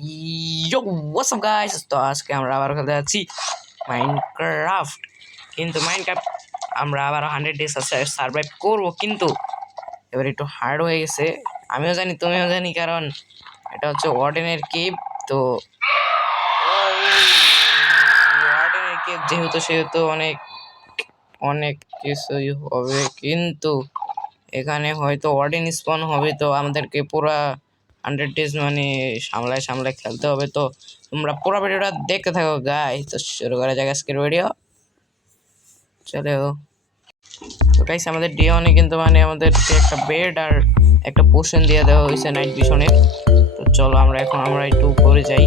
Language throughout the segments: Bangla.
Yo, what's up guys? তো আজকে আমরা আবার খেলতে যাচ্ছি মাইনক্রাফট। কিন্তু মাইনক্রাফট আমরা আবার 100 ডেজ সার্ভাইভ করব, কিন্তু এবার একটু হার্ড হয়ে গেছে। আমিও জানি, তুমিও জানি, কারণ এটা হচ্ছে ওয়ার্ডেনের কেভ। তো ওয়ার্ডেনের কেভ সেহেতু অনেক অনেক কিছুই হবে, কিন্তু এখানে হয়তো ওয়ার্ডেন স্পন হবে। তো আমাদেরকে পুরা 100 ডেজ মানে সামলায় খেলতে হবে। তো তোমরা পুরো ভিডিওটা দেখতে থাকো গাইস। তো শুরু করা যাক আজকের ভিডিও, চলো। তো গাইস আমাদের ডিওনে কিন্তু মানে আমাদেরকে একটা বেড আর একটা পোশন দিয়ে দেওয়া হয়েছে নাইট ভিশনের। তো চলো আমরা একটু উপরে যাই।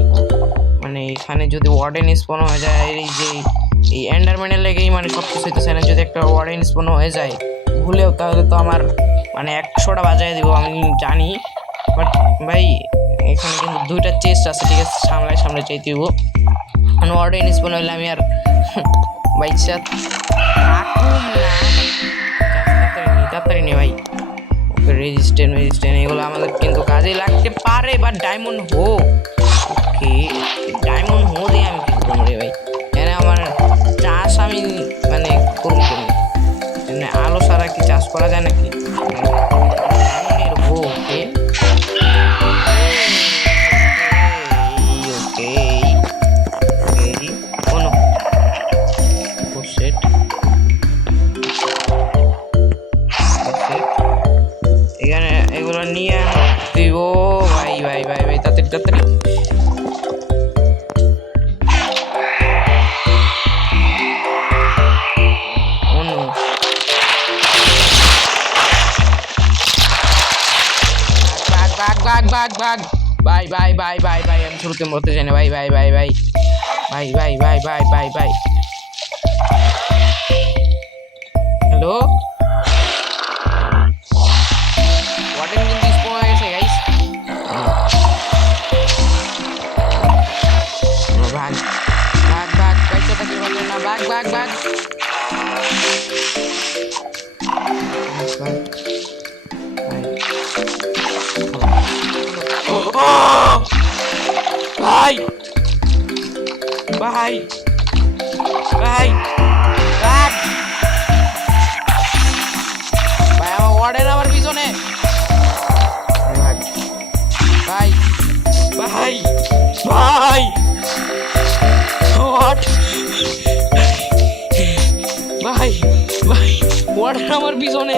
মানে এখানে যদি ওয়ার্ডেন স্পন হয়ে যায়, এই এন্ডারম্যানের লেগেই মানে সব কিছু হইতেছে না। যদি একটা ওয়ার্ডেন স্পন হয়ে যায় ভুলেও, তাহলে তো আমার মানে 100টা বাজায় দিব, আমি জানি। বাট ভাই এখানে কিন্তু 2টা চেস্ট আছে, ঠিক আছে, সামনে চাইতে দিব। মানে ওয়ার্ডেন স্পন হইলে আমি আর বাইচা থাকুম না। তাড়াতাড়ি নে ভাই। ওকে, রেজিস্ট্যান্ট এগুলো আমাদের কিন্তু কাজে লাগতে পারে। বা ডায়মন্ড হো, ওকে, ডায়মন্ড হো দিয়ে আমি কি করবো রে ভাই? এখানে আমার চাষ আমি মানে করব করি, আলো ছাড়া কি চাষ করা যায় নাকি? ডায়মন্ডের হো, ওকে এখানে এগুলো নিয়ে দিব ভাই। তাড়াতাড়ি ভাই আমি শুরুতে মরতে চাই না ভাই। হ্যালো, ওয়ার্ডেন কিন্তু স্পন হয়ে গেছে গাইস। ভাগ বাইচা থাকতে পারলে না, ভাগ ভাই ভাই আমার ওয়ার্ডেন আমার পিছনে। ভাই হোয়াট ভাই ওয়ার্ডেন আমার পিছনে।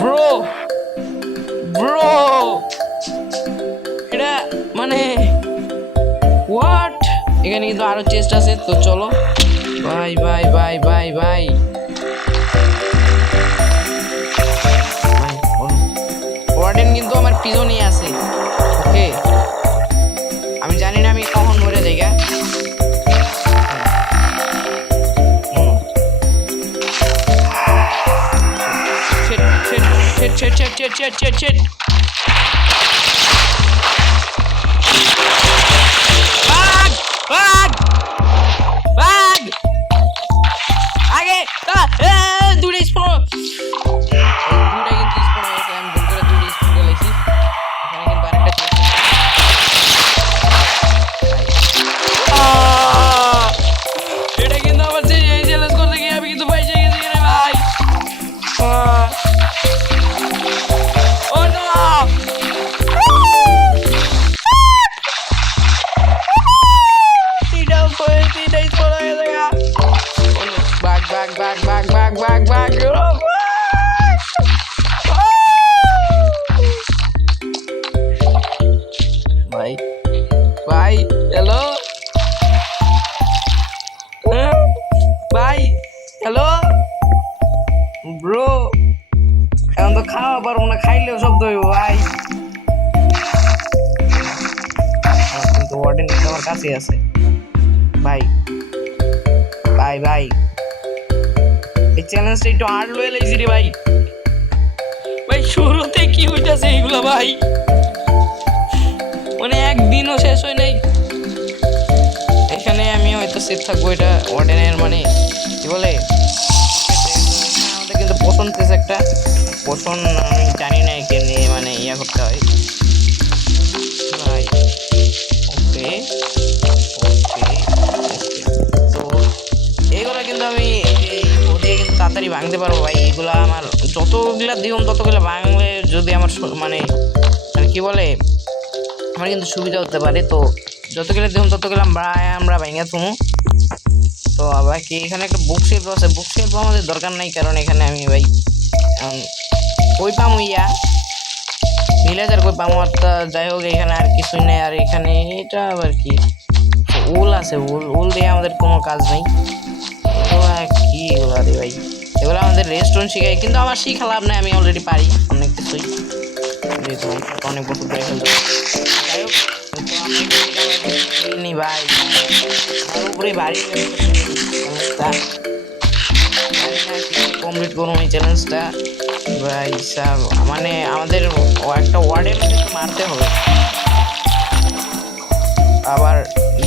ব্রো এটা মানে হোয়াট? এখানে কিন্তু আরো চেষ্টা আছে। তো চলো ভাই ওয়ার্ডেন কিন্তু আমার পিছনেই আছে। ওকে, আমি জানি না আমি কখন মরে যাই। শেট ভাগ আগে দুটো স্পন, দুইটা কিন্তু স্পন হয়েছে। আমি ভুল করে 2টা স্পন গেলেছি। এখানে কিন্তু আরেকটা এটা কিন্তু আমার চ্যালেঞ্জ করতে গিয়ে আমি কিন্তু পয়সা গেছি রে ভাই। ও নো, বাগ ভাই হ্যালো ব্রো, এখন তো খাওয়া পারবো না, খাইলেও শব্দ হইব ভাই। কিন্তু ওয়ার্ডেন কিন্তু আমার কাছে আছে ভাই। এই চ্যালেঞ্জটা একটু হার্ড লয়ে লাইছি রে ভাই। শুরুতে কি হইতাছে এইগুলো ভাই, মানে একদিনও শেষ হয় নাই। এখানে আমি হয়তো সেফ থাকবো, এটা ওয়ার্ডেনের মানে কি বলে, আমাদের কিন্তু পছন্দ একটা পোষণ আমি জানি না একে নিয়ে মানে ইয়া করতে হয় ভাই। ভাঙতে পারবো ভাই। এগুলা আমার যতগুলা দিলাম ততগুলা ভাঙলে যদি আমার মানে মানে কি বলে আমার কিন্তু সুবিধা হতে পারে। তো যতগুলো দিলাম ততগুলো আমরা ভাঙা তুমু। তো বাকি এখানে একটা বুক শেলফ আছে, বুক শেলফ আমাদের দরকার নাই, কারণ এখানে আমি ভাই কই পামু ইয়া ভিলেজার কই পামু। যাই হোক এখানে আর কিছুই নেই। আর এখানে এটা আবার কি উল আছে, উল দিয়ে আমাদের কোনো কাজ নেই। কি এগুলো রে ভাই, এগুলো আমাদের রেস্টুরেন্ট শিখাই, কিন্তু আমার শিখা লাভ নাই, আমি অলরেডি পারি অনেক কিছুই, অনেক বছর ধরে খেলতে। যাই হোক ভাই আমার উপরে বাড়ি কমপ্লিট করুন এই চ্যালেঞ্জটা ভাই স্যার। মানে আমাদের একটা ওয়ার্ডের মধ্যে মারতে হবে। আবার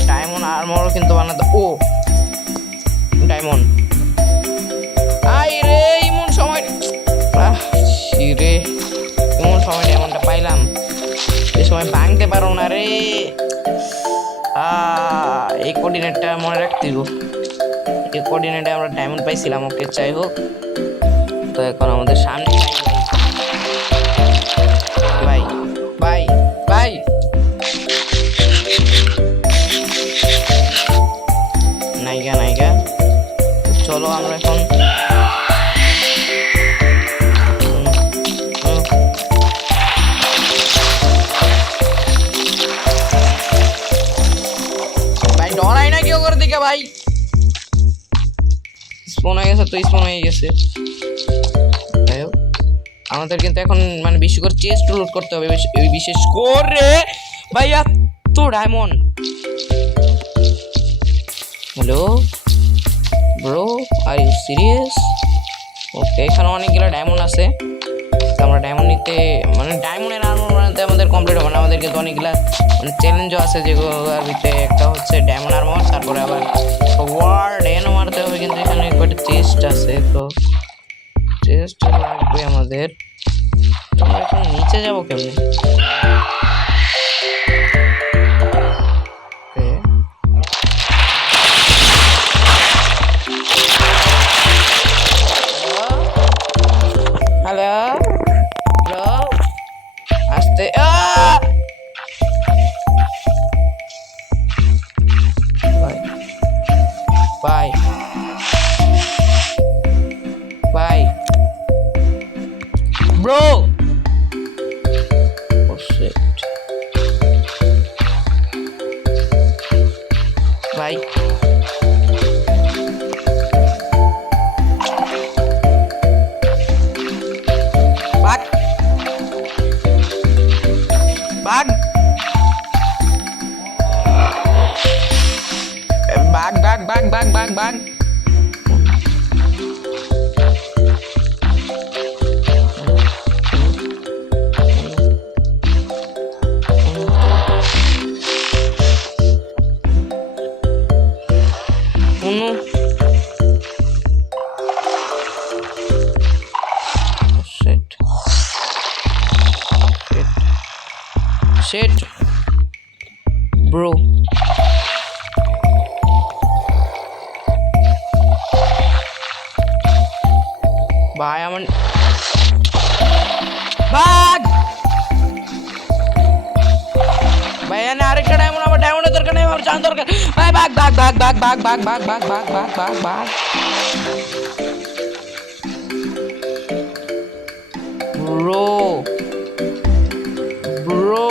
ডায়মন্ড আর্মরও কিন্তু বানাতে, ও ডায়মন্ড আই রে এমন সময় রে, এমন সময় ডায়মন্ডটা পাইলাম, এই সময় ভাঙতে পারো না রে। এই কোঅর্ডিনেটটা মনে রাখতে গো, এই কোঅর্ডিনেটে আমরা ডায়মন্ড পাইছিলাম। ওকে যাই হোক, তো এখন আমাদের সামনে ভাই ভাই ভাই নাইগা নাইগা, চলো আমরা এখন ভাই ডরাই না কেউ করে দিকে ভাই। স্পন হয়ে গেছে, তো স্পন হয়ে গেছে। যাই হোক আমাদের কিন্তু এখন মানে বেশি করে চেস্ট লুট করতে হবে, বিশেষ করে ভাই এত diamond. Hello bro, are you serious? Okay এখানে অনেকগুলো ডায়মন্ড আছে, আমরা ডায়মন্ড নিতে মানে ডায়মন্ডের আর্মর বানাতে আমাদের কমপ্লিট হবে না। আমাদেরকে তো অনেকগুলো মানে চ্যালেঞ্জও আছে, যেগুলোর ভিতরে একটা হচ্ছে ডায়মন্ড আর্মর, তারপরে আবার ওয়ার্ড এনও মারতে হবে। কিন্তু এখানে একটা চেস্ট আছে, তো চেস্ট লাগবে আমাদের। আমরা এখন নিচে যাবো কেমনে? হ্যালো ব্রো, আসতে bye bye bro. Oh shit. ভাই বাগ বাগ বাগ বাগ বাগ বাগ বাগ বাগ shit bro. ভাই আমার বাগ ভাই এনে আরেকটা ডায়মন্ড, আমার ডায়মন্ডের দরকার নেই, আমার জান দরকার ভাই। বাগ বাগ বাগ বাগ বাগ বাগ বাগ বাগ বাগ বাগ বাগ বাগ ব্রো ব্রো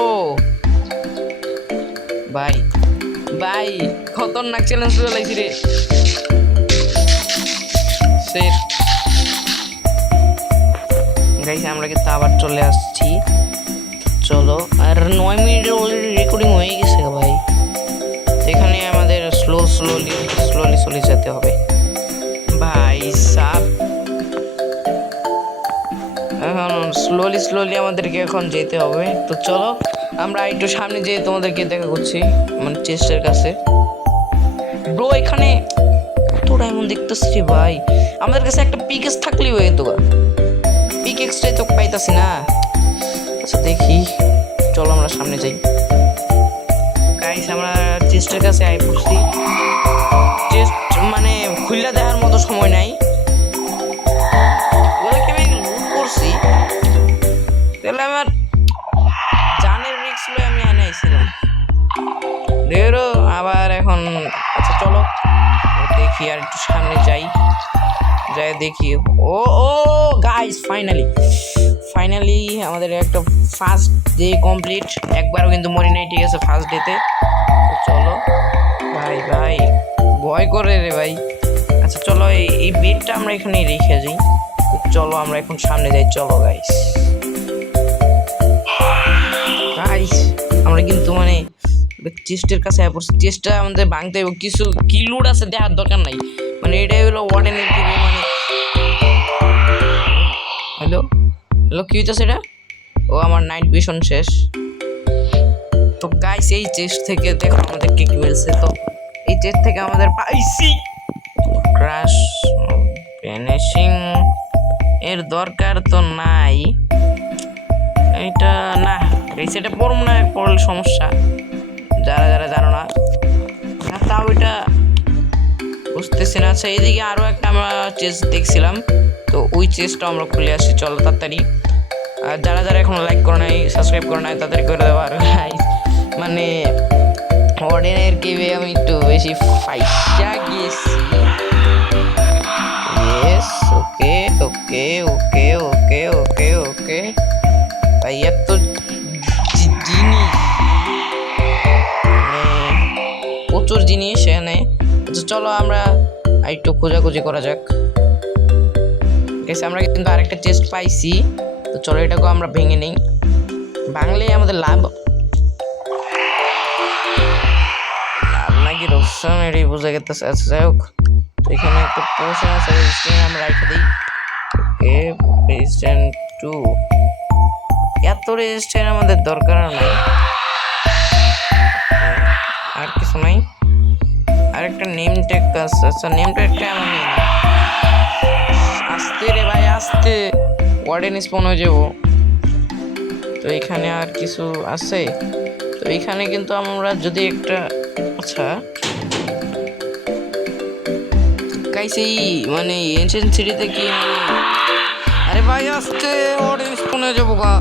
ভাই ভাই খতরনাক চ্যালেঞ্জ চলাইছি রে। সেট গাইস আমরা কিন্তু আবার চলে আসছি, চলো। আর 9 মিনিটের অলরেডি রেকর্ডিং হয়ে গেছে ভাই। এখানে আমাদের স্লোলি যেতে হবে ভাই সাব। এখন স্লোলি আমাদেরকে এখন যেতে হবে। তো চলো আমরা একটু সামনে যেয়ে তোমাদেরকে দেখা করছি, মানে চেস্টের কাছে। ব্রো এখানে তোরা এমন দেখতেছি ভাই, আমাদের কাছে একটা পিকেক্স থাকলেই হয়ে যেত, পিকেক্সটাই তো পাইতাছি না। আচ্ছা দেখি, চলো আমরা সামনে যাই। গাইস আমরা চেস্টের কাছে আই পড়ছি, চেস্ট মানে খুললা দেওয়ার মতো সময় নাই। ওদেরকে আমি লুট করছি, তাহলে আমার জানের রিস্ক লয়ে আমি এনে আইছিলাম। ধরো আবার এখন আচ্ছা চলো দেখি আর একটু সামনে যাই, যাই দেখি। ও ও গাইস ফাইনালি আমাদের একটা ফার্স্ট ডে কমপ্লিট। একবারও কিন্তু মরি নাই, ঠিক আছে, ফার্স্ট ডেতে। তো চলো ভাই ভয় করে রে ভাই। আচ্ছা চলো এই বেডটা আমরা এখানেই রেখে যাই। তো চলো আমরা এখন সামনে যাই, চলো গাইস। আমরা কিন্তু মানে চেস্টের কাছে চেষ্টা আমাদের ভাঙতে হবে, কিছু কি লুট আছে দেখার দরকার নাই, মানে এটাই হলো ওয়ার্ডেনের কি মানে। হ্যালো কি হইতো সেটা? ও আমার নাইট ভিশন শেষ। তো গাইস এই চেস্ট থেকে দেখো আমাদের কি মিলছে। তো এই চেস্ট থেকে আমাদের পাইছি ক্রাশ ফিনিশিং, এর দরকার তো নাই। এটা না সেটা পড়ব না, পড়লে সমস্যা, যারা জানো না তাও এটা বুঝতেছি না। আচ্ছা এইদিকে আরও একটা আমরা চেস্ট দেখছিলাম, তো ওই চেস্টটা আমরা খুলে আসি, চলো তাড়াতাড়ি। আর যারা এখন লাইক করে নাই, সাবস্ক্রাইব করে নাই, তাড়াতাড়ি করে দেবো। আর মানে ওয়ার্ডেনের কেবে আমি একটু বেশি ফাইসা গেছি। ইয়েস, ওকে ওকে ওকে ওকে ওকে ওকে ভাই, এত জিনিস প্রচুর জিনিস এখানে। আচ্ছা চলো আমরা একটু খোঁজাখুঁজি করা যাক। ঠিক আছে, আমরা কিন্তু আরেকটা চেস্ট পাইছি, তো চলো এটাকেও আমরা ভেঙে নিই, ভাঙলেই আমাদের লাভ নাকি রোকসান, এটাই বোঝা গেছে। আচ্ছা যাই হোক, তো এখানে একটা পোর্শন আছে, আমরা রেখে দিই। ওকে রেজিস্ট্যান্ট 2, এত রেজিস্ট্যান্ট আমাদের দরকার নাই, আর কিছু নাই। আরেকটা নেম ট্যাগ আছে, আচ্ছা নেম ট্যাগটা আমি নিই না। আস্তে রে ভাই আস্তে, ওয়ার্ডেন স্পন হয়ে যাবো। তো এখানে আর কিছু আছে, তো এখানে কিন্তু আমরা যদি একটা আচ্ছা গাইস এই মানে এনশিয়েন্ট সিটিতে কি আরে ভাই আস্তে ওয়ার্ডেন স্পন হয়ে যাবো গা।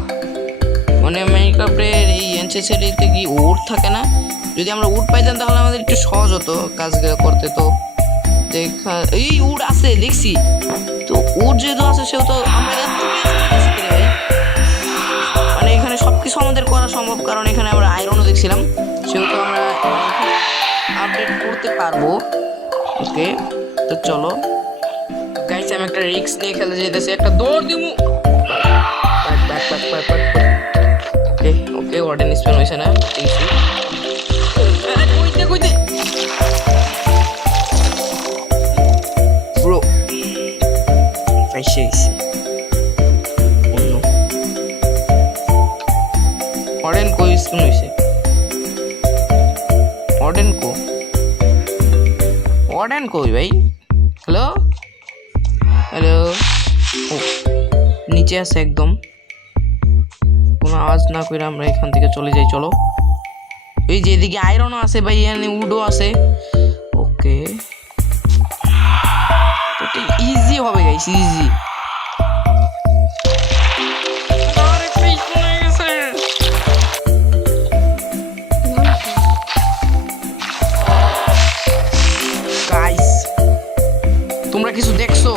মানে মাইনক্রাফটের এই এনশিয়েন্ট সিটিতে কি উড থাকে না? যদি আমরা উড পাইতাম তাহলে আমাদের একটু সহজ হতো কাজ করতে। তো দেখা এই উড আছে দেখছি, তো উড যেহেতু আছে সেহেতু আমরা ভাই মানে এখানে সবকিছু আমাদের করা সম্ভব, কারণ এখানে আমরা আয়রনও দেখছিলাম, সেহেতু আমরা আপডেট করতে পারবো। ওকে তো চলো গাইস, আমি একটা রিস্ক নিয়ে খেলে যেতেছি, একটা দৌড় দিমু। ওকে ওয়ার্ডেন স্পেন হয়েছে না, ব্রো পাইছে গেছে। ওয়ার্ডেন কই স্পেন হয়েছে? ওয়ার্ডেন কই ভাই? হ্যালো ও নিচে আছে একদম, কোনো আওয়াজ না করে আমরা এখান থেকে চলে যাই। চলো এই যে এদিকে আয়রনও আছে ভাই, এখানে উডও আছে। ওকে ইজি হবে গাইস, ইজি। তোমরা কিছু দেখছো?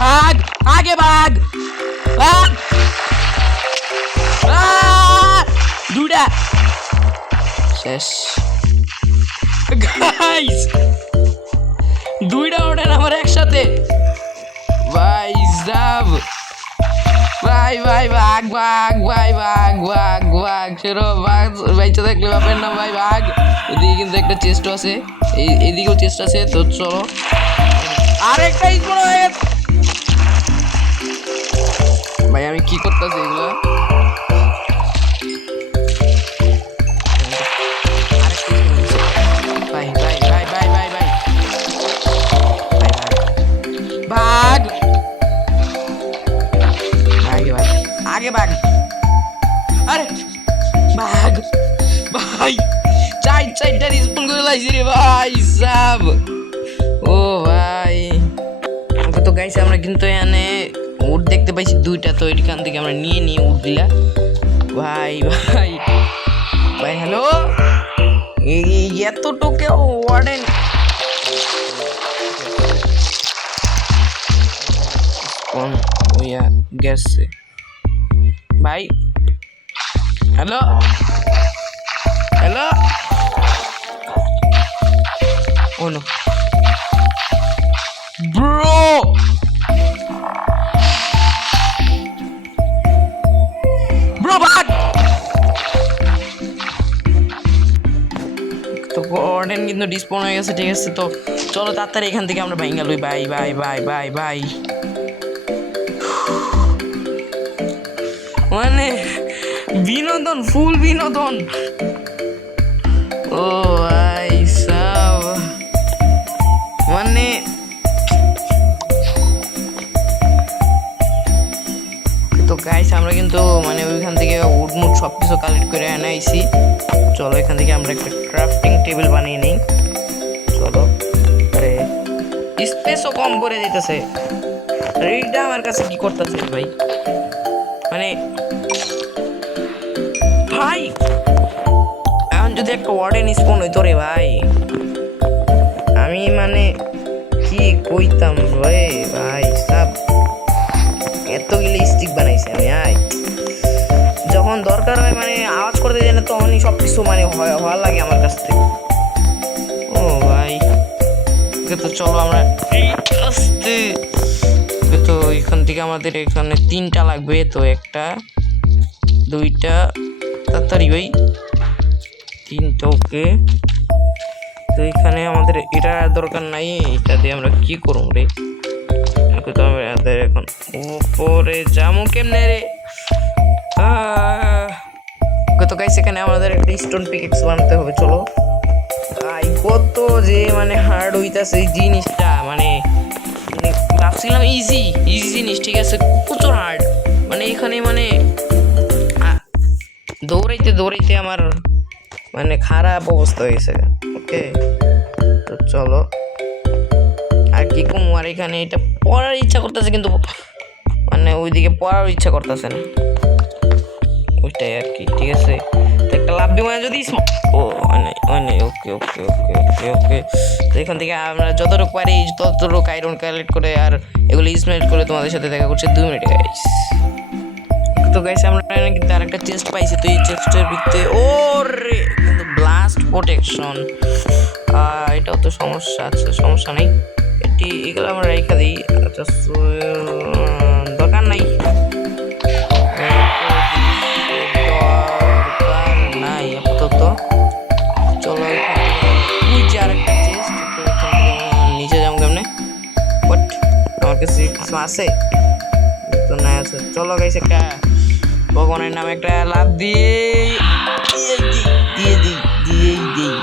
ভাগ আগে ভাগ ভাগ, দুটা শেষ গাইস, দুইটা ওঠেন আমার একসাথে ভাই সাব। ভাই ভাই ভাগ ভাগ ভাই ভাগ ভাগ ভাগ সেরো ভাগ, বাইচা থাকলে বাপের না ভাই ভাগ। এদিকে কিন্তু একটা চেস্ট আছে, এইদিকেও চেস্ট আছে। তো চলো আরেকটা স্পন হয়ে গেছে ভাই, আমি কি করতেছি এগুলো? ভাই ভাই ভাই ভাই ভাই ভাই ভাগ আগে ভাগ, আরে ভাগ ভাই, চারটা স্পন করে লাইছি রে ভাই সাব। ও ভাই, ওকে তো গাইছে আমরা কিন্তু এখানে উট দেখতে পাইছি দুইটা, তো এখান থেকে আমরা নিয়ে নিই উটগুলা। ভাই ভাই ভাই, হ্যালো, এতটুকু ওয়ার্ডেন কোন ওইয়া গেছে ভাই। হ্যালো হ্যালো, ও নো ব্রো, ব্রো ভাগ। তো গর্ডেন কিন্তু ডিসপন হয়ে গেছে, ঠিক আছে। তো চলো তাড়াতাড়ি এখান থেকে আমরা ভাইঙ্গা লই। Bye bye bye bye bye. মানে বিনোদন, ফুল বিনোদন। ও ভাই সাব, মানে তো গাইস আমরা কিন্তু মানে ওইখান থেকে উডমুড সব কিছু কালেক্ট করে এনে আইছি। চলো এখান থেকে আমরা একটা ক্রাফটিং টেবিল বানিয়ে নিই। চলো, আরে স্পেসও কম করে দিতেছে। এইটা আমার কাছে কি করতেছে ভাই, মানে ভাই এখন যদি একটা ওয়ার্ডেন স্পন হইতো রে ভাই, আমি মানে কি কইতাম রে ভাই সব। এতগুলো স্টিক বানাইছি আমি, যখন দরকার হয় মানে আওয়াজ করতে যায় না, তখনই সব কিছু মানে হওয়ার লাগে আমার কাছ থেকে। ও ভাই, তো চলো আমরা আস্তে, তো এখান থেকে আমাদের এখানে 3টা লাগবে, তো 1টা 2টা, তাড়াতাড়ি ভাই 3টা। ওকে, তো এখানে আমাদের এটা দরকার নাই, এটা দিয়ে আমরা কি করব রে? তো আমাদের এখন উপরে যাবো কেমনে রে? তো গাইস এখানে আমাদের একটা স্টোন পিকেক্স বানাতে হবে। চলো ভাই, কত যে মানে হার্ড হইতাছে এই জিনিসটা, মানে ভাবছিলাম ইজি ইজি জিনিস, ঠিক আছে, প্রচুর হার্ড। মানে এখানে মানে দৌড়াইতে দৌড়াইতে আমার মানে খারাপ অবস্থা হয়েছে। ওকে, তো চলো আর কি কম, আর এখানে এটা পড়ার ইচ্ছা করতেছে, কিন্তু মানে ওইদিকে পড়ার ইচ্ছা করতেছে না, ওইটাই আর কি। ঠিক আছে, তো একটা লাভ দিয়ে যদি ও অনেক ওকে ওকে ওকে ওকে ওকে। তো এখান থেকে আমরা যতটুকু পারি ততটুকু আয়রন কালেক্ট করে আর এগুলো স্মেল্ট করে তোমাদের সাথে দেখা করছে 2 মিনিটে গাইস। তো গাইস আমরা কিন্তু আরেকটা চেস্ট পাইছি, তো এই চেস্টের ভিতরে ওরে কিন্তু ব্লাস্ট প্রোটেকশন, এটাও তো সমস্যা আছে, সমস্যা নেই, এগুলো আমরা রেখে দিই। আচ্ছা দরকার নাই, দরকার নাই আপাতত। চলো আরেকটা চেস্ট, নিচে যাবো কেমনে? বাট আমার কাছে কিছু আছে তো না আছে। চলো গাইস একটা ভগবানের নামে একটা লাভ দিয়ে দিয়ে দিই দিয়েই দিই।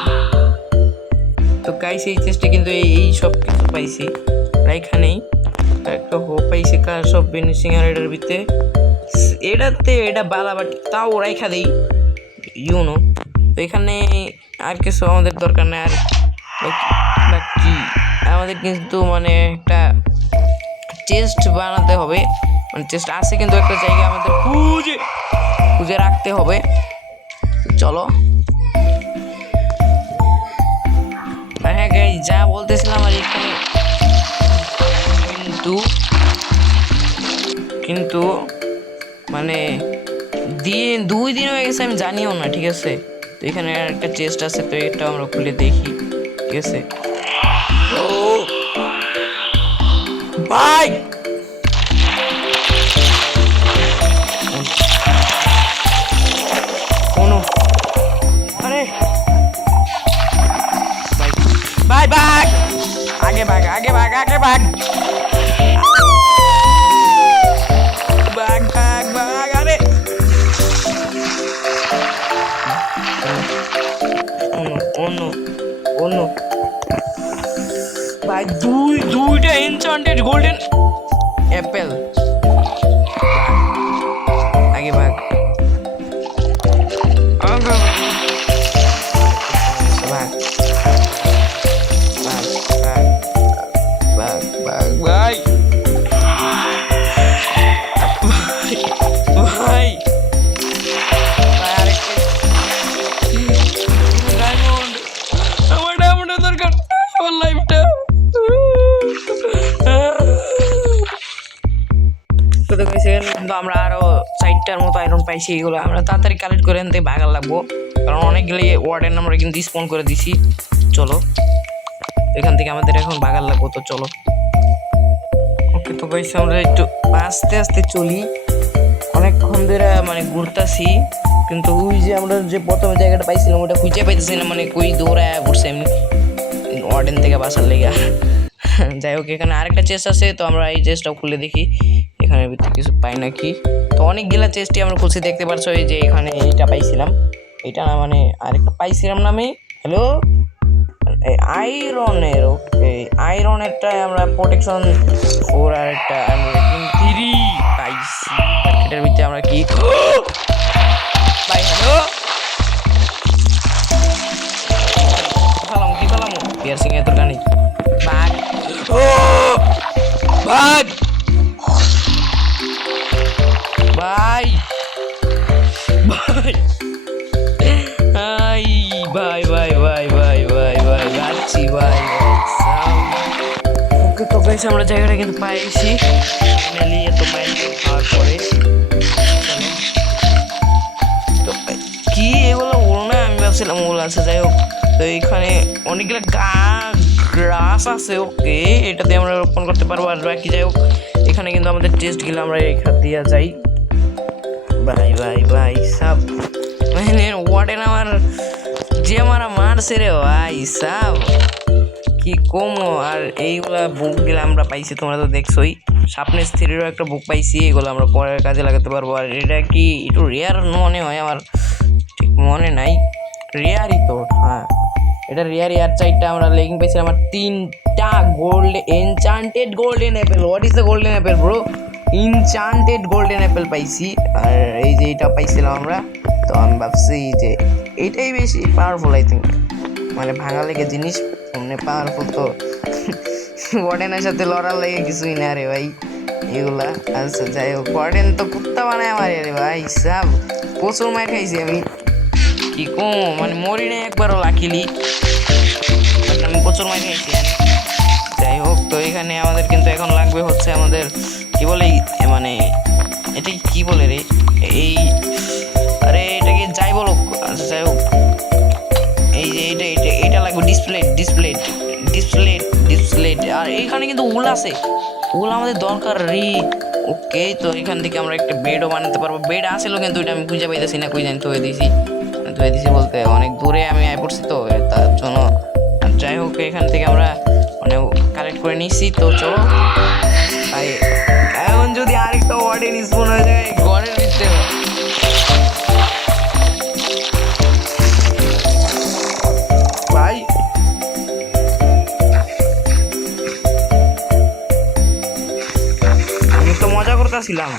তো গাইস এই চেষ্টা কিন্তু এই সব কিছু পাইছি এখানেই, একটা হো পাইছি কার সব ফিনিশিং আর এটার ভিতরে এটাতে এটা বালা, বাট তাও রাইখা দেই ইউনো। তো এখানে আর কিছু আমাদের দরকার নেই, আর কি আমাদের কিন্তু মানে একটা চেস্ট বানাতে হবে, মানে চেস্ট আছে কিন্তু একটা জায়গায় আমাদের খুঁজে খুঁজে রাখতে হবে। চলো, হ্যাঁ গাইস যা বলতেছিলাম, আর এখানে কিন্তু মানে 2 দিন হয়ে গেছে, আমি জানিও না, ঠিক আছে। তো এখানে একটা চেস্ট আছে, তো এটা আমরা খুলে দেখি, ঠিক আছে। ও ভাই কোনো, আরে ভাই ভাগ, আগে ভাগ আগে ভাগ আগে ভাগ ভাগ ভাগ ভাগ, আরে অন্য অন্য ভাই, দুইটা এনচান্টেড গোল্ডেন অ্যাপেল, আগে ভাগ ভাগ ভাগ ভাগ। এখন পাইছি এগুলো আমরা তাড়াতাড়ি কালেক্ট করে আনতে ভাগার লাগবো, কারণ অনেকগুলি ওয়ার্ডেন আমরা কিন্তু স্পন করে দিছি। চলো এখান থেকে আমাদের এখন ভাগার লাগবো, তো চলো। ওকে তো গাইস আমরা একটু আস্তে আস্তে চলি, অনেকক্ষণ ধরে মানে ঘুরতাছি, কিন্তু ওই যে আমরা যে প্রথমে জায়গাটা পাইছিলাম ওটা খুঁজে পাইতেছি না, মানে কই দৌড়ায় ঘুরছে এমনি ওয়ার্ডেন থেকে বাঁচার লেগা। যাই হোক এখানে আরেকটা চেস্ট আছে, তো আমরা এই চেস্টটাও খুলে দেখি এখানে ভিতরে কিছু পাই নাকি। তো অনেকগুলা চেস্টই আমরা খুলছি, দেখতে পারছো এই যে এখানে এইটা পাইছিলাম, এটা না মানে আরেকটা পাইছিলাম না আমি। হ্যালো আয়রনের, ওকে আয়রনেরটা আমরা প্রোটেকশন 4 আর একটা রেটিং 3 পাইছি। এটার ভিতরে আমরা কি পাই? হ্যালো কি পেলাম পিয়ারসিং এর দরকার নেই। বাঘ বাঘ ভাই ভাই ভাই ভাই ভাই ভাই ভাই ভাই যাচ্ছি ভাই। ওকে তো গাইস আমরা জায়গাটা কিন্তু পাইছি ফাইনালি, এত মাইল পাওয়ার পরে। তো কি এগুলো ওগুলো না, আমি ভাবছিলাম ওগুলো আছে। যাই হোক তো এইখানে অনেকগুলো গ্রাস আছে, ওকে এটাতে আমরা রোপণ করতে পারবো আর বাকি। যাই হোক এখানে কিন্তু আমাদের টেস্ট গেলে আমরা এখান দিয়ে যাই। ভাই ভাই ভাই সাব মানে ওয়ার্ডেন আমার যে আমার মারছে রে ভাই সাব, কি কমো। আর এইগুলা বুক গুলো আমরা পাইছি, তোমরা তো দেখছোই। সাপনেস থ্রিরও একটা বুক পাইছি, এগুলো আমরা পরে কাজে লাগাতে পারবো। আর এটা কি একটু রেয়ার মনে হয়, আমার ঠিক মনে নাই, রেয়ারই তো। হ্যাঁ এটা রেয়ারই। আর 4টা আমরা লেগিং পাইছিলাম, আমার 3টা gold enchanted golden apple. What is the golden apple bro? Enchanted golden apple পাইছি। আর এই যে এটা পাইছিলাম আমরা, তো আমি ভাবছি যে এইটাই বেশি পাওয়ারফুল আই থিঙ্ক, মানে ভাঙা লেগে জিনিস মানে পাওয়ারফুল। তো ওয়ার্ডেনের সাথে লড়ার লেগে কিছুই না রে ভাই এগুলা। আচ্ছা যাই হোক ওয়ার্ডেন তো কুত্তা বানায় আমার রে ভাই সাব, প্রচুর মার খাইছি আমি, কি কম মানে মরি নেই একবারও লাকিলি, আমি প্রচুর মার খাইছি। যাই হোক তো এখানে আমাদের কিন্তু এখন লাগবে হচ্ছে আমাদের কি বলে মানে এটা কি বলে রে এই, আরে এটাকে যাই বলো। আচ্ছা যাই হোক এই যে এটা এটা এটা লাগবে ডিসপ্লে ডিসপ্লে ডিসপ্লে ডিসপ্লে। আর এইখানে কিন্তু উল আছে, উল আমাদের দরকার রে। ওকে তো এখান থেকে আমরা একটা বেডও বানাতে পারবো। বেড আসলো কিন্তু এটা আমি খুঁজে পাইতেছি না, কই জানি ধুয়ে দিছি বলতে অনেক দূরে আমি আয় পড়ছি তো তার জন্য। যাই হোক এখান থেকে আমরা মানে কালেক্ট করে নিচ্ছি, তো চলো। এখন যদি আরেকটা ওয়ার্ডেন স্পন হয়ে যায় ঘরের ভিতরে, ভাই আমি তো মজা করতেছিলাম।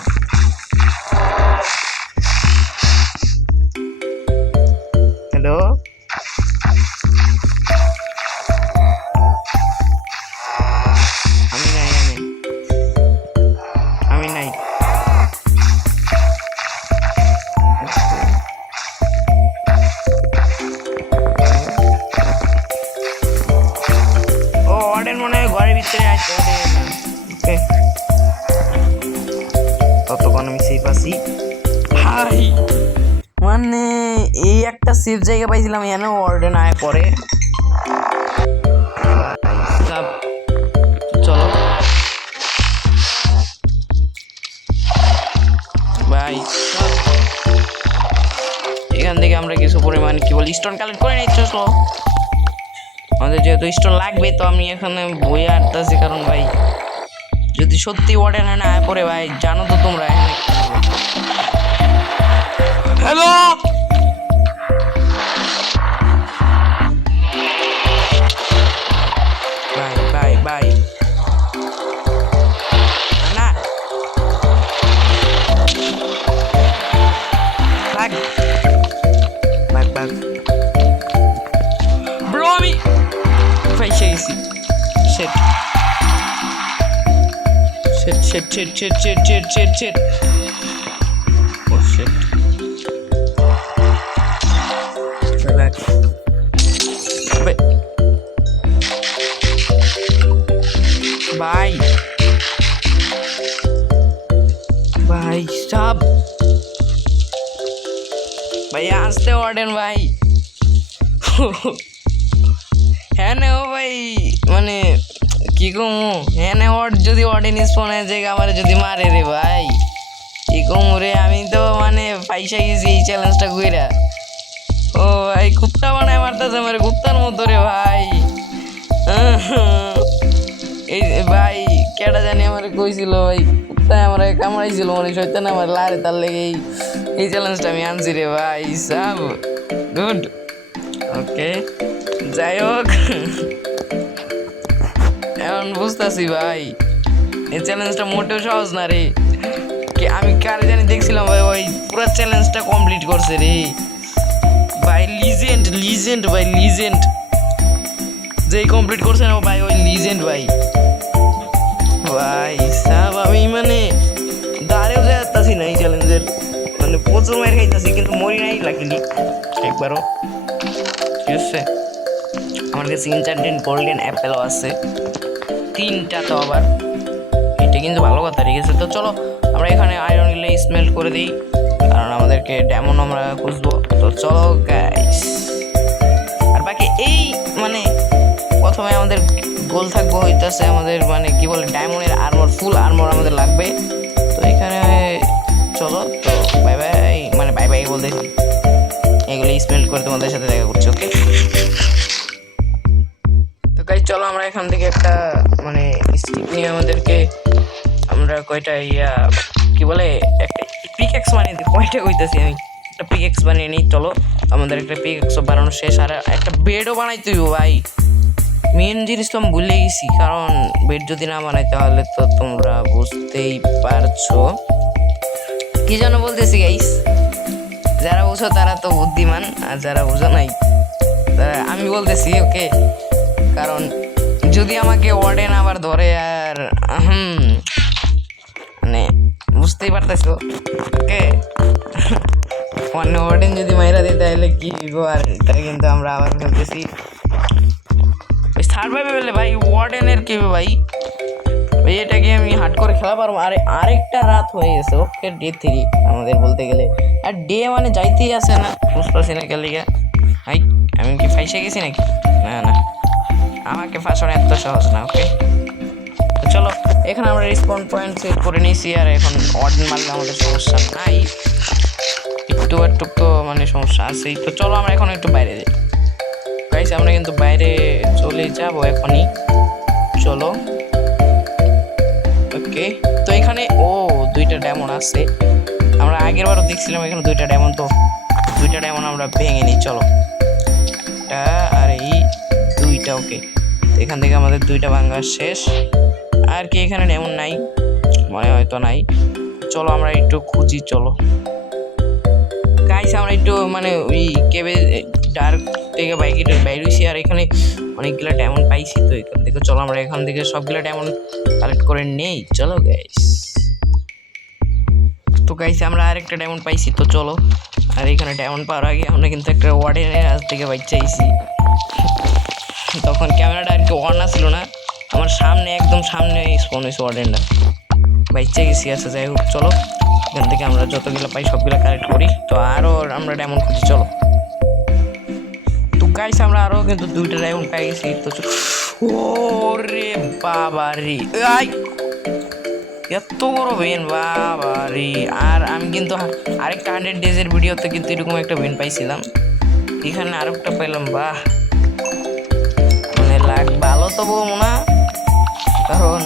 হ্যালো আমি নাই ও ওয়ার্ডেন মনে হয় ঘরের ভিতরে আসতে হবে। ওকে ততক্ষণ আমি সেফ আছি ভাই, মানে এই একটা সেফ জায়গা পাইছিলাম এখানে ওয়ার্ডেন আয় পরে। চলো ভাই এখান থেকে আমরা কিছু পরিমাণ কি বলি স্টোন কালেক্ট করে নিচ্ছি। চলো আমাদের যেহেতু স্টোন লাগবে, তো আমি এখানে বই আটতেছি, কারণ ভাই যদি সত্যি ওয়ার্ডেন হয় না আয় পরে ভাই জানো তো তোমরা। হ্যালো বাই বাই বাই না বাগ বাগ বাগ ব্রো, আমি ফাইসে গেছি। শেট শেট শেট শেট শেট শেট শেট শেট শেট ও শেট relax bye bye stop ভাই আসতে ওয়ার্ডেন ভাই। হ্যাঁ নে ও ভাই মানে কি কমু হ্যাঁ নে যদি ওয়ার্ডেন স্পন হয়ে যায় আমার যদি মারে রে ভাই কি কমু রে। আমি তো মানে পয়সা গেছি এই চ্যালেঞ্জটা কইরা। ও ভাই কুত্তা বানায় মারতেছে আমার কুত্তার মতো রে ভাই। এই ভাই কেটা জানি আমার কইছিল ভাই কুত্তায় আমার কামড়াইছিল মানে শয়তান আমার লারে তার লেগে এই চ্যালেঞ্জটা আমি আনছি রে ভাই সাব গুড। ওকে যাই হোক এখন বুঝতেছি ভাই এই চ্যালেঞ্জটা মোটেও সহজ না রে। আমি কারে জানি দেখছিলাম ভাই ওই পুরো চ্যালেঞ্জটা কমপ্লিট করছে রে ভাই। লিজেন্ড লিজেন্ড ভাই লিজেন্ড যেই কমপ্লিট করছে না ভাই ওই লিজেন্ড ভাই। ভাই সাব আমি মানে দাঁড়েও যাচ্ছি না এই চ্যালেঞ্জের মানে প্রচুর মার খাইতেছি কিন্তু মরি নাই লাকিলি একবারও। ঠিক আছে আমার কাছে ইনচান্টেড গোল্ডেন অ্যাপেলও আছে 3টা তো আবার এটা কিন্তু ভালো কথা। ঠিক আছে তো চলো আমরা এখানে আয়রন গিলে স্মেল্ট করে দিই কারণ আমাদেরকে ডেমন আমরা খুঁজবো। তো চলো গাইস আর বাকি এই মানে প্রথমে আমাদের গোল থাকবো হইতেছে আমাদের মানে কি বলে ডায়মন্ডের আর্মর ফুল আর্মর আমাদের লাগবে। তো এখানে চলো তো বাই বাই মানে বাই বাই বলতে এগুলো স্মেল্ট করে তোমাদের সাথে দেখা করছি। ওকে তো গাইস চলো আমরা এখান থেকে একটা মানে স্টিক নিয়ে আমাদেরকে আমরা কয়টা কি বলে একটা পিকএক্স বানিয়ে দিই। কয়টা কইতাছি আমি একটা পিকএক্স বানিয়ে নিই। চলো আমাদের একটা পিকএক্স বানানো শেষ আর একটা বেডও বানাইতে হইব ভাই। মেন জিনিস তো আমি ভুলে গেছি কারণ বেড যদি না বানাই তাহলে তো তোমরা বুঝতেই পারছো কি যেন বলতেছি গাইস। যারা বুঝো তারা তো বুদ্ধিমান আর যারা বুঝো নাই তারা আমি বলতেছি ওকে। কারণ যদি আমাকে ওয়ার্ডেন আবার ধরে আর মানে বুঝতেই পারতেছো ওকে অন্য ওয়ার্ডেন যদি মাইরা দিই তাহলে কি গো। আর এটা কিন্তু আমরা আবার খেলতেছি সার্ভাইভেলে ভাই ওয়ার্ডেনের কি ভাই ভাই এটাকে আমি হার্ড করে খেলা পারবো। আরেকটা রাত হয়ে গেছে ওকে ডে 3 আমাদের বলতে গেলে আর ডে মানে যাইতেই আসে না বুঝতেছি না কেলিগা ভাই। আমি কি ফাইসে গেছি নাকি? না না আমাকে ফাঁসানো এত সহজ না। ওকে তো চলো এখানে আমরা রেসপন্ড পয়েন্ট সেট করে নিয়েছি আর এখন ওয়ার্ডেন মারলে আমাদের সমস্যা নাই একটু একটু তো মানে সমস্যা আছেই। তো চলো আমরা এখন একটু বাইরে যাই গাইস। আমরা কিন্তু বাইরে চলে যাব এখনই চলো। ওকে তো এখানে ও 2টা ডায়মন্ড আছে। আমরা আগের বারও দেখছিলাম এখানে 2টা ডায়মন্ড। তো 2টা ডায়মন্ড আমরা ভেঙে নিই চলো এটা আর এই 2টা। ওকে তো এখান থেকে আমাদের 2টা ভাঙা শেষ। আর কি এখানে ডায়মন্ড নাই মনে হয়তো নাই। চলো আমরা একটু খুঁজি চলো গাইস। আমরা একটু মানে ওই কেবে ডার্ক থেকে বাইকে বাইরে হয়েছি আর এখানে অনেকগুলো ডায়মন্ড পাইছি। তো এখান থেকে চলো আমরা এখান থেকে সবগুলো ডায়মন্ড কালেক্ট করে নেই চলো গাইস। তো গাইস আমরা আরেকটা ডায়মন্ড পাইছি তো চলো। আর এখানে ডায়মন্ড পাওয়ার আগে আমরা কিন্তু একটা ওয়ার্ডেনের হাত থেকে বাচ্চা আইছি। তখন ক্যামেরাটা আর কি অন আসছিল না আমার সামনে একদম সামনে স্পন হয়েছে ওয়ার্ডেনটা বাচ্চা গেছি। আচ্ছা যাই হোক চলো এখান থেকে আমরা যতগুলো পাই সবগুলো কালেক্ট করি। তো আরও আমরা ডায়মন্ড খুঁজি চলো। তো গাইস আমরা আরও কিন্তু 2টা ডায়মন্ড পাই গেছি। তো ওরে বাবা রে এত বড় ভেন বাবা রে। আর আমি কিন্তু আরেকটা 100 ডেজের ভিডিওতে কিন্তু এরকম একটা ভেন পাইছিলাম এখানে আরেকটা পাইলাম। বাহ মানে লাগ ভালো তো বলবো না কারণ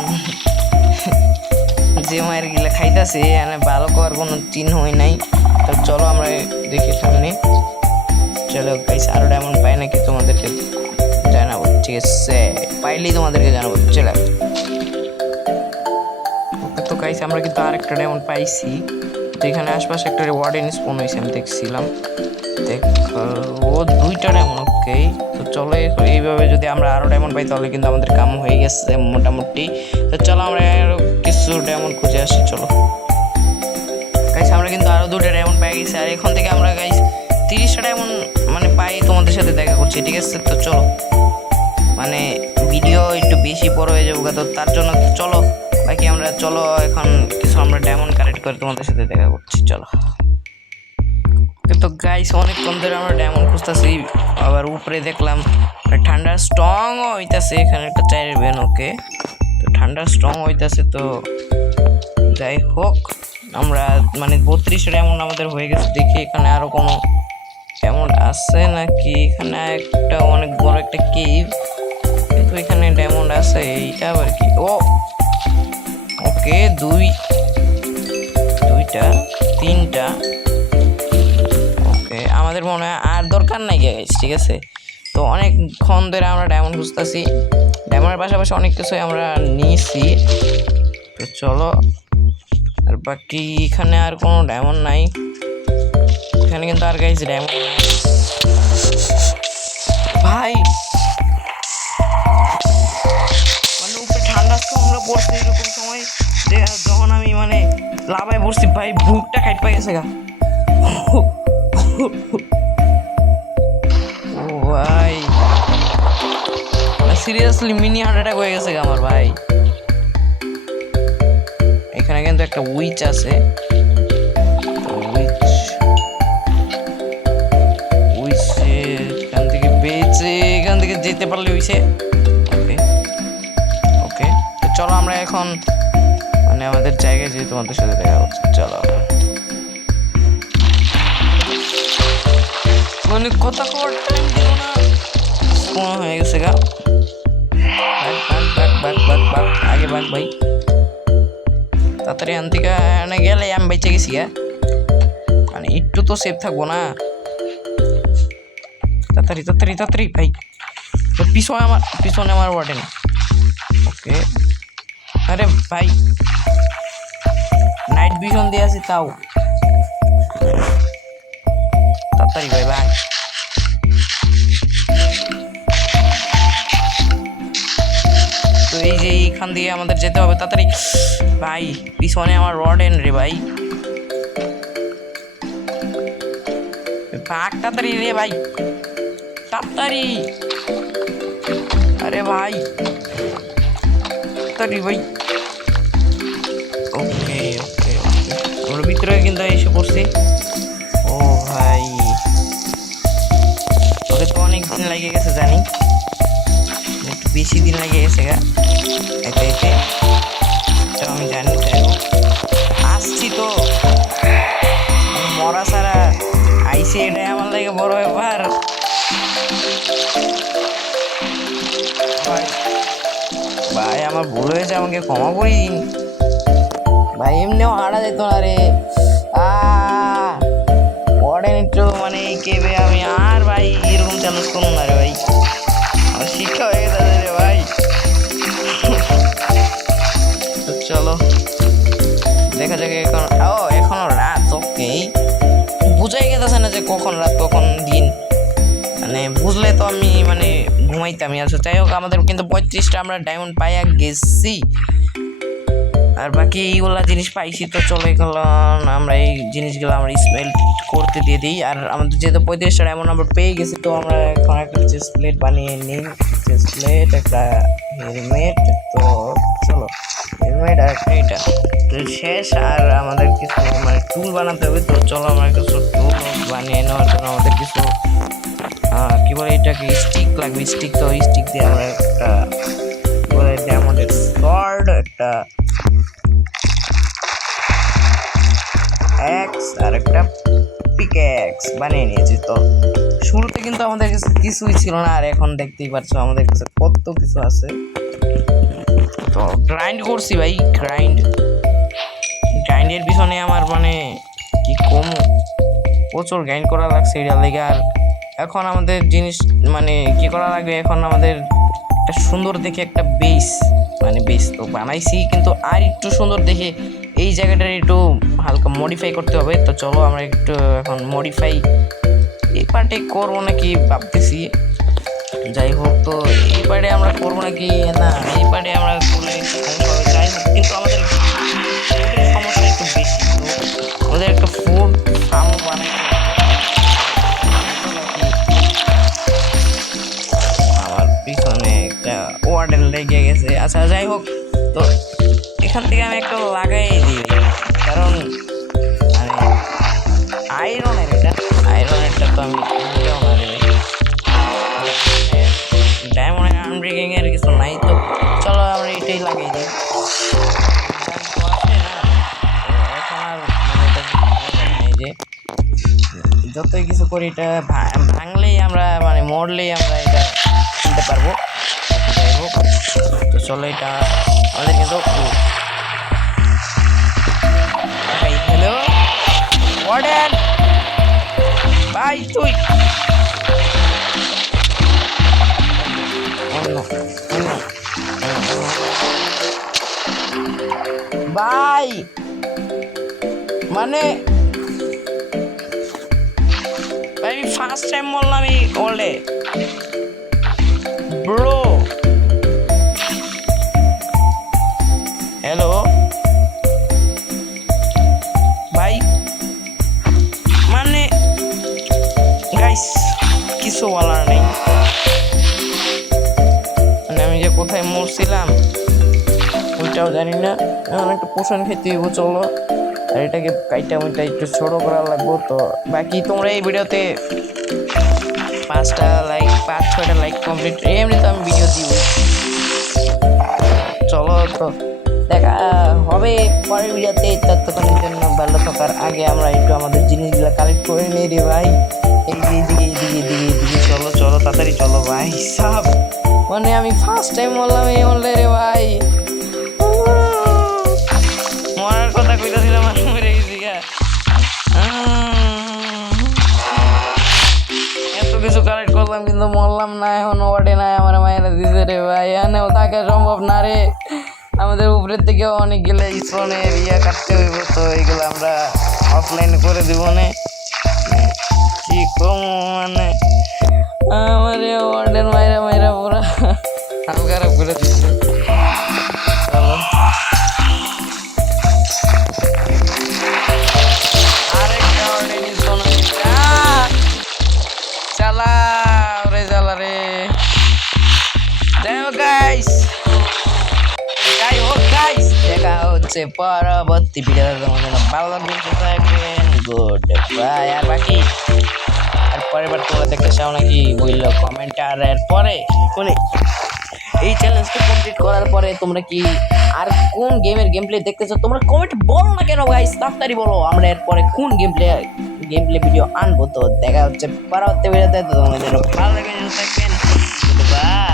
যে মায়ের গিলা খাইতেছে মানে ভালো করার কোনো চিহ্নই নাই। তো চলো আমরা দেখি সামনে চলো গাইস আরো ডায়মন্ড পাই নাকি তোমাদেরকে জানাবো। ঠিক আছে পাইলেই তোমাদেরকে জানাবো চলো। তো গাইস আমরা কিন্তু আরেকটা ডায়মন্ড পাইছি। তো এখানে আশপাশে একটা ওয়ার্ডেন স্পন হয়েছে আমি দেখছিলাম ও 2টা ডায়মন্ড। ওকে তো চলো এইভাবে যদি আমরা আরো ডায়মন্ড পাই তাহলে কিন্তু আমাদের কাম হয়ে গেছে মোটামুটি। তো চলো আমরা আরো কিছু ডায়মন্ড খুঁজে আসি চলো গাইস। আমরা কিন্তু আরো 2টা ডায়মন্ড পাই গেছি আর এখন থেকে আমরা গাইস 30টা ডায়মন্ড মানে পাই তোমাদের সাথে দেখা করছি। ঠিক আছে তো চলো মানে ভিডিও একটু বেশি বড় হয়ে যাবো তো তার জন্য চলো বাকি আমরা চলো এখন কিছু আমরা ডায়মন্ড কালেক্ট করে তোমাদের সাথে দেখা করছি চলো। তো গাইস অনেকক্ষণ ধরে আমরা ডায়মন্ড খুঁজতেছি, আবার উপরে দেখলাম ঠান্ডা স্ট্রং হইতাছে, এখানে একটা চাইরের বেন। ওকে, তো ঠান্ডা স্ট্রং হইতাছে। তো যাই হোক, আমরা মানে 32 ডায়মন্ড আমাদের হয়ে গেছে। দেখি এখানে আরো কোনো ডায়মন্ড আছে নাকি। এখানে একটা অনেক বড় একটা কেভ, কিন্তু এখানে ডায়মন্ড আছে। এইটা আবার কি? ও ওকে, দুইটা তিনটা। ওকে, আমাদের মনে হয় আর দরকার নাই গাইস, ঠিক আছে। তো অনেকক্ষণ ধরে আমরা ডায়মন্ড খুঁজতেছি, ডায়মন্ডের পাশাপাশি অনেক কিছুই আমরা নিয়েছি। তো চলো, আর বাকি এখানে আর কোনো ডায়মন্ড নাই। এখানে কিন্তু আর গাইস ডায়মন্ড নাই ভাই। মানে উপরে ঠান্ডা আমরা পড়ছে এরকম সময় যখন আমি মানে লাভায় পড়ছি ভাই, বুকটা খাইট পাই গেছে গা। ও ভাই, সিরিয়াসলি মিনি হার্ট অ্যাটাক হয়ে গেছে আমার ভাই। এখানে কিন্তু একটা উইচ আছে, এখান থেকে পেয়েছে, এখান থেকে যেতে পারলে হইছে। ওকে ওকে, তো চলো আমরা এখন মানে আমাদের জায়গায় যেয়ে তোমাদের সাথে দেখা হচ্ছে। চলো, মানে কথা কর টাইম দিল না, কোন হয়ে গেছে গা। আগে বাঘ ভাই, তাড়াতাড়ি আন থেকে গেলে আমি বেঁচে গেছি গা, মানে একটু তো সেফ থাকবো না। তাড়াতাড়ি তাড়াতাড়ি তাড়াতাড়ি ভাই, পিছনে আমার ওয়ার্ডেন। ওকে, আরে ভাই নাইট ভিশন দিয়ে আছি তাও। তাড়াতাড়ি ভাই ভাই, তো এই যে এইখান দিয়ে আমাদের যেতে হবে তাড়াতাড়ি ভাই। পিছনে আমার ওয়ার্ডেন রে ভাই, ভাগ তাড়াতাড়ি রে ভাই, তাড়াতাড়ি। আরে ভাই তাড়াতাড়ি ভাই। ওকে ওকে ওকে, আমরা ভিতরে কিন্তু এসে পড়ছি। ও ভাই, তোকে তো অনেক দিন লেগে গেছে জানি, একটু বেশি দিন লেগে গেছে গা এতে এতে, আমি জানি। যাই হোক, আসছি তো, মরা ছাড়া আইসি, এটাই আমার লাগে বড় ব্যাপার ভাই। আমার ভুল হয়েছে, আমাকে ক্ষমা করে দিন ভাই। এমনিও হারা যেত না রে। ওয়ার্ডেন একটু মানে কেবে আমি আর ভাই এরকম চ্যালেঞ্জ করুন না রে ভাই, আমার শিক্ষা হয়ে গেছে রে ভাই। চলো দেখা যাক এখন। ও এখনো রাত। ওকে, বুঝাই গেছে না যে কখন রাত কখন দিন, মানে বুঝলে তো আমি মানে ঘুমাইতামই। আচ্ছা যাই হোক, আমাদের কিন্তু 35টা আমরা ডায়মন্ড পাইয়া গেছি, আর বাকি এইগুলা জিনিস পাইছি। তো চলো এখন আমরা এই জিনিসগুলো আমরা স্মেল করতে দিয়ে দিই। আর আমাদের যেহেতু 35টা ডায়মন্ড আমরা পেয়ে গেছি, তো আমরা এখন একটা চেস্ট প্লেট বানিয়ে নিই। চেস্ট প্লেট, একটা হেলমেট। তো চলো, হেলমেট আর একটা এটা তো শেষ। আর আমাদের কিছু মানে টুল বানাতে হবে। তো চলো আমরা কিছু টুল বানিয়ে নেওয়ার জন্য আমাদের কিছু কি বলে এটাকে স্টিক লাগবে। স্টিক, তো স্টিক দিয়ে আমরা একটা বলে ডায়মন্ডের সর্ড, একটা এক্স আর একটা পিক্যাক্স বানিয়ে নিয়েছি। তো শুরুতে কিন্তু আমাদের কাছে কিছুই ছিল না, আর এখন দেখতেই পাচ্ছ আমাদের কাছে কত কিছু আছে। তো গ্রাইন্ড করছি ভাই, গ্রাইন্ডের পিছনে আমার মানে কি কম প্রচুর গ্রাইন্ড করা লাগছে এটা লেগে। আর এখন আমাদের জিনিস মানে কি করা লাগবে, এখন আমাদের একটা সুন্দর দেখে একটা বেস তো বানাইছি, কিন্তু আর একটু সুন্দর দেখে এই জায়গাটার একটু হালকা মডিফাই করতে হবে। তো চলো আমরা একটু এখন মডিফাই এই পার্টে করবো নাকি ভাবতেছি। যাই হোক, তো এই পার্টে আমরা করবো নাকি না, এই পার্টে আমরা করলে সমস্যা হবে। যাই হোক, কিন্তু আমাদের সমস্যা একটু বেশি। তো আমাদের একটা ফুড ফার্ম বানাই, আমার পিছনে একটা ওয়ার্ডেন লেগে গেছে। আচ্ছা যাই হোক, তো এখান থেকে আমি একটা লাগাই দিই, কারণ মানে আয়রনের তো আমি ভুলেও না রে ডায়মন্ড আনব্রেকিং এর কিছু নাই তো চলো আমরা এটাই লাগিয়ে দিই তো আছে না এখন আর মানে এটা নেই যে যতই কিছু করি এটা ভাঙলেই আমরা মানে মরলেই আমরা এটা কিনতে পারবো যাই হোক তো চলো এটা আমাদের কিন্তু হ্যালো ওয়ার্ডেন ভাই তুই ভাই মানে ভাই ফার্স্ট টাইম বললাম এই ওল্ডে ব্রো হ্যালো ভাই মানে গাইস কিছু বলার নেই মানে আমি যে কোথায় মরছিলাম ওইটাও জানি না এখন একটা পোষণ খেতে হইব চলো আর এটাকে কাইটা ওইটা একটু ছোটো করা লাগবো তো বাকি তোমরা এই ভিডিওতে 5টা লাইক 5-6টা লাইক কমপ্লিট এমনি তো আমি ভিডিও দিব চলো তো দেখা হবে পরের ভিডিওতে ততক্ষণের জন্য ভালো থাকার আগে আমরা একটু আমাদের জিনিসগুলো কালেক্ট করে নিই রে ভাই এদিকে চলো চলো তাড়াতাড়ি চলো ভাই সব মানে আমি ফার্স্ট টাইম বললাম এই বললে রে ভাই মরার কথা কইতাছিলাম আর মরে গেছি এত কিছু কালেক্ট করলাম কিন্তু মরলাম না এখন ওয়ার্ডে নাই আমার মায়েরা দিছে রে ভাই এখানেও থাকা সম্ভব না রে আমাদের উপরের থেকে অনেক গেলে স্পনের কাটতে হইব তো এইগুলো আমরা অফলাইনে করে দিব না কি কম মানে আমার ওয়ার্ডের মায়েরা পুরা হাল খারাপ করে দিচ্ছে চলো আরেকটা ওয়ার্ডে চালা রে চালা রে গাইস দেখা হচ্ছে পরবর্তী ভিডিওতে তোমাদের ভালো লাগবে থাকবেন গুড বাই আর বাকি আর পরের বার তোমরা দেখতে চাও নাকি বললো কমেন্ট আর এরপরে কোন এই চ্যালেঞ্জটা কমপ্লিট করার পরে তোমরা কি আর কোন গেমের গেম প্লে দেখতে চাও তোমরা কমেন্ট বলো না কেন গাইস তাড়াতাড়ি বলো আমরা এরপরে কোন গেম প্লে ভিডিও আনবো তো দেখা হচ্ছে পরবর্তী ভিডিওতে তোমাদের ভালো লাগবে থাকবেন বাই